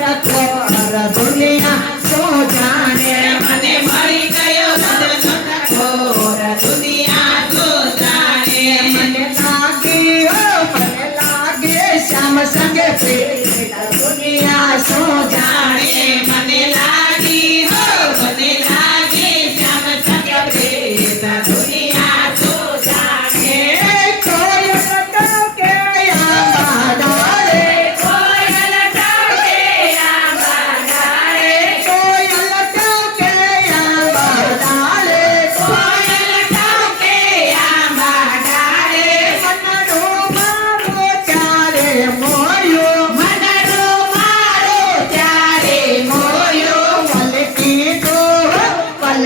Obrigada.